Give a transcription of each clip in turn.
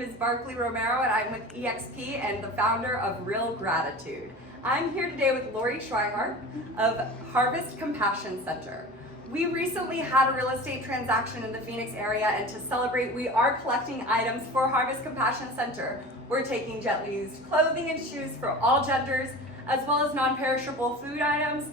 name is Barkley Romero and I'm with EXP and the founder of Real Gratitude. I'm here today with Lori Schweimer of Harvest Compassion Center. We recently had a real estate transaction in the Phoenix area, and to celebrate, we are collecting items for Harvest Compassion Center. We're taking gently used clothing and shoes for all genders, as well as non-perishable food items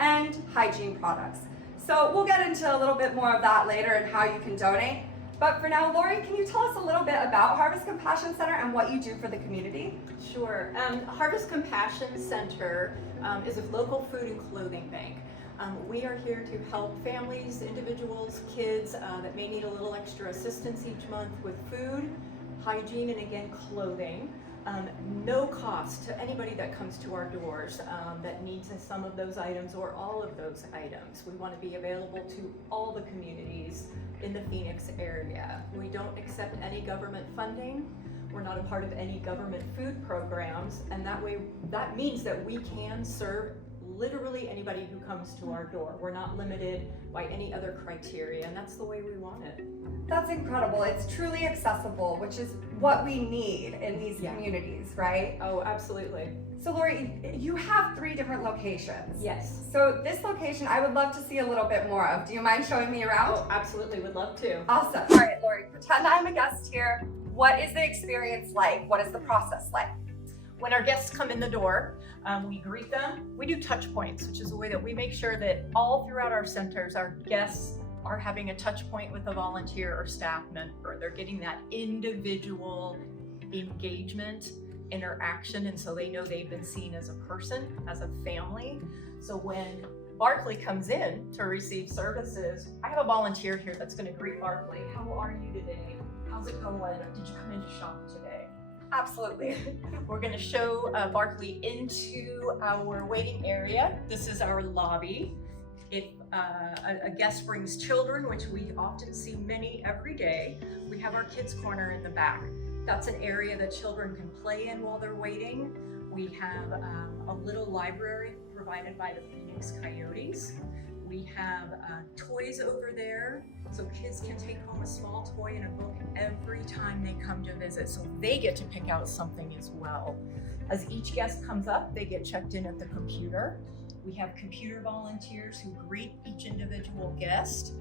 and hygiene products. So we'll get into a little bit more of that later and how you can donate. But for now, Lori, can you tell us a little bit about Harvest Compassion Center and what you do for the community? Sure. Harvest Compassion Center is a local food and clothing bank. We are here to help families, individuals, kids that may need a little extra assistance each month with food, hygiene, and again, clothing. No cost to anybody that comes to our doors that needs some of those items or all of those items. We want to be available to all the communities in the Phoenix area. We don't accept any government funding. We're not a part of any government food programs, and that means that we can serve literally anybody who comes to our door. We're not limited by any other criteria, and that's the way we want it. That's incredible. It's truly accessible, which is what we need in these communities, right? Oh, absolutely. So Lori, you have 3 different locations. Yes. So this location, I would love to see a little bit more of. Do you mind showing me around? Oh, absolutely, would love to. Awesome. All right, Lori, pretend I'm a guest here. What is the experience like? What is the process like? When our guests come in the door, we greet them. We do touch points, which is a way that we make sure that all throughout our centers, our guests are having a touch point with a volunteer or staff member. They're getting that individual engagement, interaction, and so they know they've been seen as a person, as a family. So when Barkley comes in to receive services, I have a volunteer here that's going to greet Barkley. How are you today? How's it going? Did you come in to shop today? Absolutely. We're going to show Barkley into our waiting area. This is our lobby. If a guest brings children, which we often see many every day, we have our kids corner in the back. That's an area that children can play in while they're waiting. We have a little library provided by the Phoenix Coyotes. We have toys over there, so kids can take home a small toy and a book every time they come to visit, so they get to pick out something as well. As each guest comes up, they get checked in at the computer. We have computer volunteers who greet each individual guest.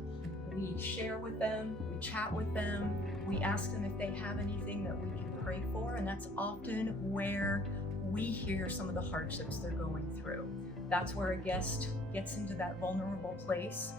We share with them, we chat with them, we ask them if they have anything that we can pray for, and that's often where we hear some of the hardships they're going through. That's where a guest gets into that vulnerable place,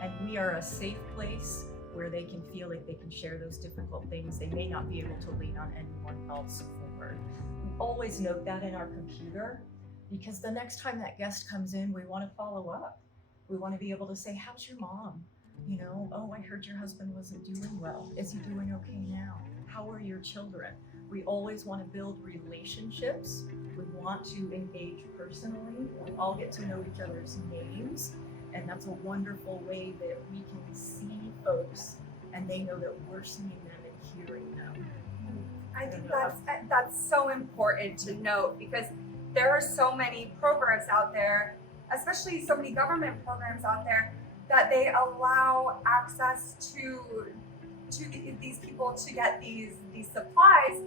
and we are a safe place where they can feel like they can share those difficult things they may not be able to lean on anyone else for. We always note that in our computer, because the next time that guest comes in, we want to follow up. We want to be able to say, how's your mom? You know, oh, I heard your husband wasn't doing well. Is he doing okay now? How are your children? We always want to build relationships. We want to engage personally. We all get to know each other's names. And that's a wonderful way that we can see folks and they know that we're seeing them and hearing them. I think that's so important to note, because there are so many programs out there, especially so many government programs out there, that they allow access to these people to get these supplies,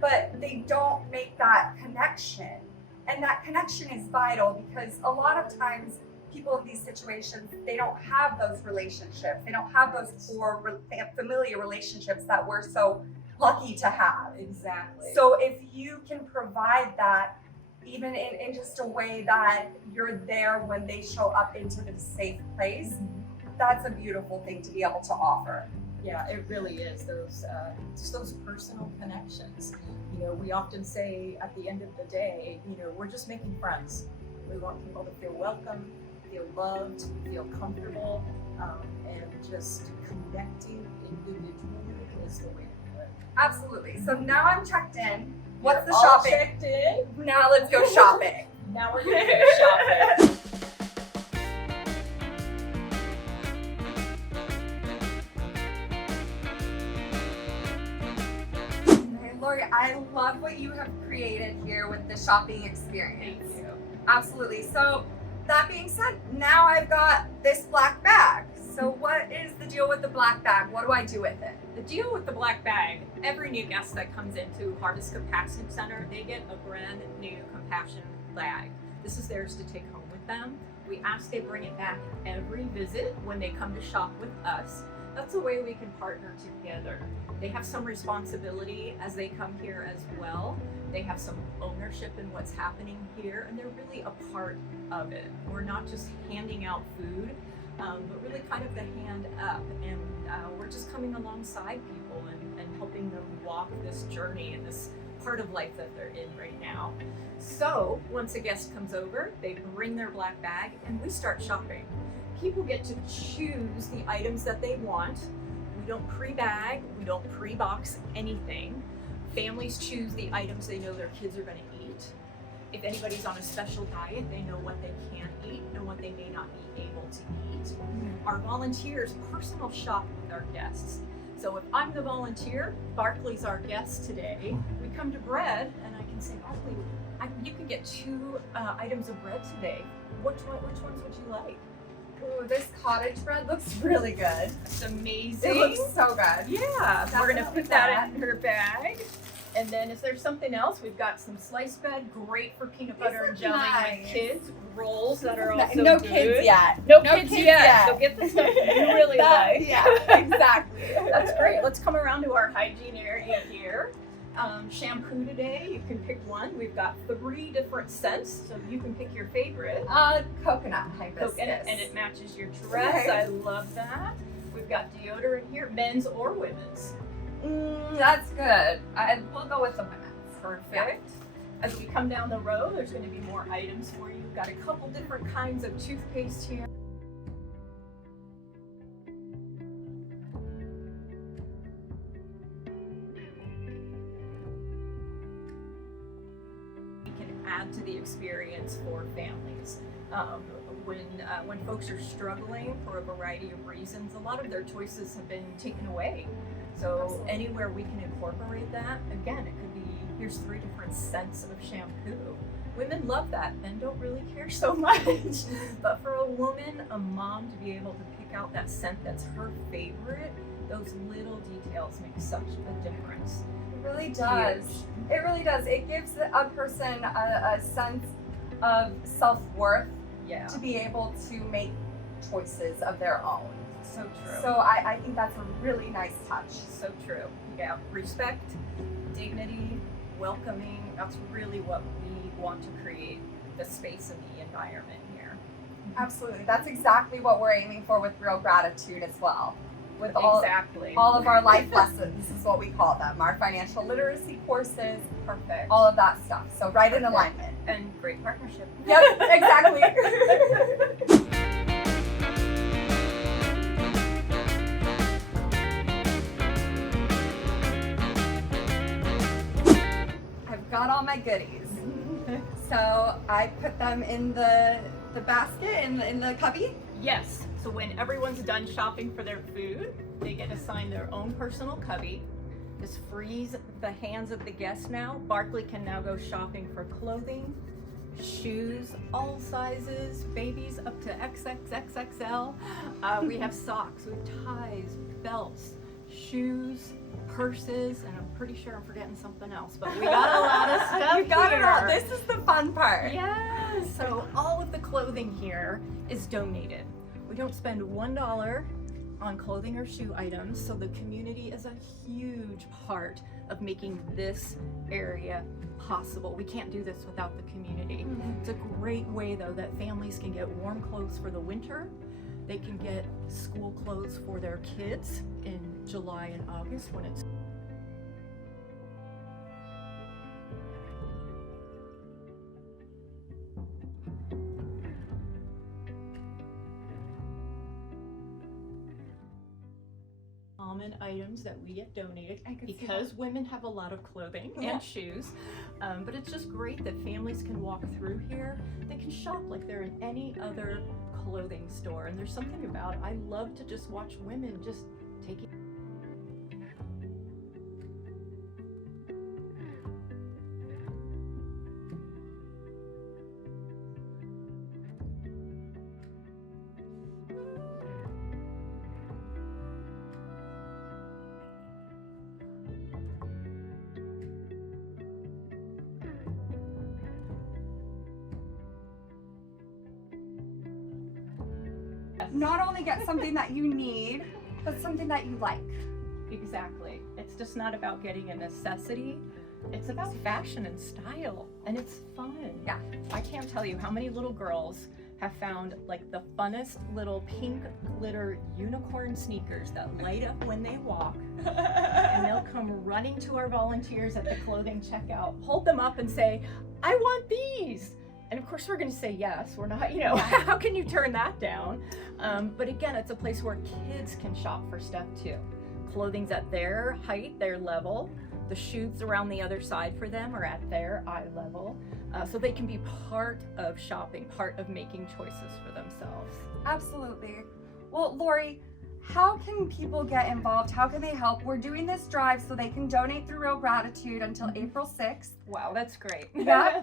but they don't make that connection. And that connection is vital, because a lot of times people in these situations, they don't have those relationships. They don't have those core familiar relationships that we're so lucky to have. Exactly. So if you can provide that, even in just a way that you're there when they show up into the safe place, that's a beautiful thing to be able to offer. Yeah, it really is. Just those personal connections. You know, we often say at the end of the day, you know, we're just making friends. We want people to feel welcome, feel loved, feel comfortable, and just connecting individually is the way to do it. Absolutely. So now I'm checked in. What's the All shopping? checked in. Now let's go shopping. Now we're going to go shopping. Lori, I love what you have created here with the shopping experience. Thank you. Absolutely. So that being said, now I've got this black bag. So what is the deal with the black bag? What do I do with it? The deal with the black bag, every new guest that comes into Harvest Compassion Center, they get a brand new compassion bag. This is theirs to take home with them. We ask they bring it back every visit when they come to shop with us. That's a way we can partner together. They have some responsibility as they come here as well. They have some ownership in what's happening here, and they're really a part of it. We're not just handing out food, but really kind of the hand up, and we're just coming alongside people and helping them walk this journey and this part of life that they're in right now. So once a guest comes over, they bring their black bag and we start shopping. People get to choose the items that they want. We don't pre-bag, we don't pre-box anything. Families choose the items they know their kids are going to eat. If anybody's on a special diet, they know what they can eat and what they may not be able to eat. Our volunteers personal shop with our guests. So if I'm the volunteer, Barkley's our guest today, we come to bread and I can say, Barkley, you can get 2 items of bread today. Which ones would you like? Ooh, this cottage bread looks really good. It's amazing. It looks so good. Yeah, we're gonna Definitely put that that. in her bag. And then is there something else? We've got some sliced bread, great for peanut butter and This is jelly nice. with kids. Rolls that are also no good. kids yet. No, No kids kids yet. yet. So get the stuff you really like. Yeah, exactly. That's great. Let's come around to our hygiene area here. Shampoo today, you can pick one. We've got 3 different scents, so you can pick your favorite. Coconut hibiscus. And it matches your dress. Right. I love that. We've got deodorant here, men's or women's. That's good. We'll go with the women's. Perfect. Yeah. As we come down the road, there's going to be more items for you. We've got a couple different kinds of toothpaste here. We can add to the experience for families. When folks are struggling for a variety of reasons, a lot of their choices have been taken away. So Absolutely. anywhere we can incorporate that, again, it could be, here's 3 different scents of shampoo. Women love that, men don't really care so much. But for a woman, a mom, to be able to pick out that scent that's her favorite, those little details make such a difference. It really does. Huge. It really does. It gives a person a sense of self-worth Yeah, to be able to make choices of their own. so true. So I think that's a really nice touch. So true. Yeah, respect, dignity, welcoming, that's really what we want to create, the space and the environment here. Absolutely. That's exactly what we're aiming for with Real Gratitude as well. With all of our life lessons is what we call them. Our financial literacy courses, Perfect. all of that stuff. So right in Perfect. alignment. And great partnership. Yep, exactly. I've got all my goodies. So I put them in the basket, in the cubby. Yes. So when everyone's done shopping for their food, they get assigned their own personal cubby. This frees the hands of the guests now. Barkley can now go shopping for clothing, shoes, all sizes, babies up to XXXXL. We have socks, we have ties, belts, shoes, purses, and I'm pretty sure I'm forgetting something else, but we got a lot of stuff You got it all. here. This is the fun part. Yes. So all of the clothing here is donated. We don't spend $1 on clothing or shoe items, so the community is a huge part of making this area possible. We can't do this without the community. It's a great way though that families can get warm clothes for the winter. They can get school clothes for their kids in July and August when it's common items that we get donated I could see because women have a lot of clothing Yeah. and shoes. But it's just great that families can walk through here. They can shop like they're in any other clothing store. And there's something about, I love to just watch women just taking. not only get something that you need, but something that you like. Exactly. It's just not about getting a necessity. It's about fashion and style, and it's fun. Yeah. I can't tell you how many little girls have found like the funnest little pink glitter unicorn sneakers that light up when they walk. And they'll come running to our volunteers at the clothing checkout, hold them up and say, I want these. And of course we're gonna say yes. We're not, how can you turn that down? But again, it's a place where kids can shop for stuff too. Clothing's at their height, their level. The shoes around the other side for them are at their eye level. So they can be part of shopping, part of making choices for themselves. Absolutely. Well, Lori, how can people get involved? How can they help? We're doing this drive so they can donate through Real Gratitude until April 6th. Wow, that's great. Yeah,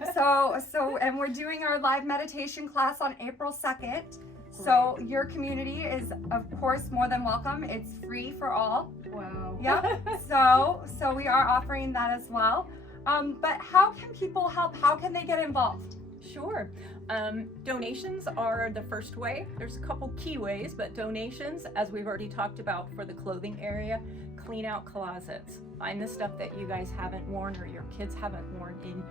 and we're doing our live meditation class on April 2nd. So your community is, of course, more than welcome. It's free for all. Wow. Yep. So we are offering that as well. But how can people help? How can they get involved? Sure. Donations are the first way. There's a couple key ways, but donations, as we've already talked about for the clothing area, clean out closets. Find the stuff that you guys haven't worn or your kids haven't worn in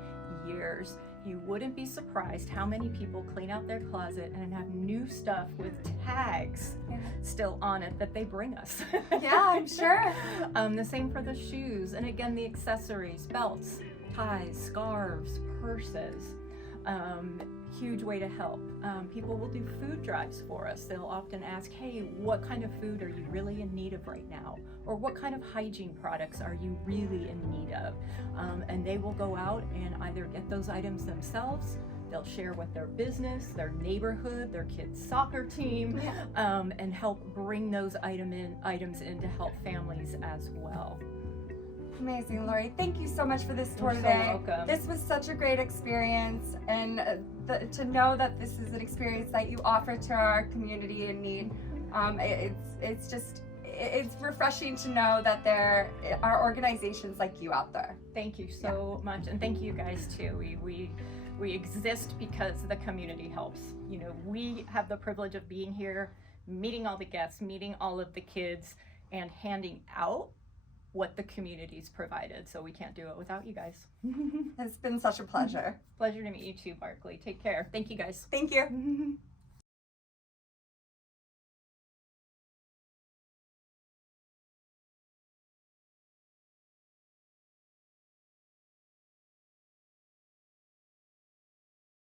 years. You wouldn't be surprised how many people clean out their closet and have new stuff with tags still on it that they bring us. Yeah, I'm sure. The same for the shoes, and again, the accessories, belts, ties, scarves, purses. Huge way to help. People will do food drives for us. They'll often ask, hey, what kind of food are you really in need of right now? Or what kind of hygiene products are you really in need of? And they will go out and either get those items themselves, they'll share with their business, their neighborhood, their kids' soccer team, and help bring those items in to help families as well. Amazing, Lori. Thank you so much for this tour You're today. so welcome. This was such a great experience, and to know that this is an experience that you offer to our community in need, it's refreshing to know that there are organizations like you out there. Thank you so much, and thank you guys too. We exist because the community helps. We have the privilege of being here, meeting all the guests, meeting all of the kids, and handing out what the community's provided. So we can't do it without you guys. It's been such a pleasure. Pleasure to meet you too, Barkley. Take care. Thank you guys. Thank you.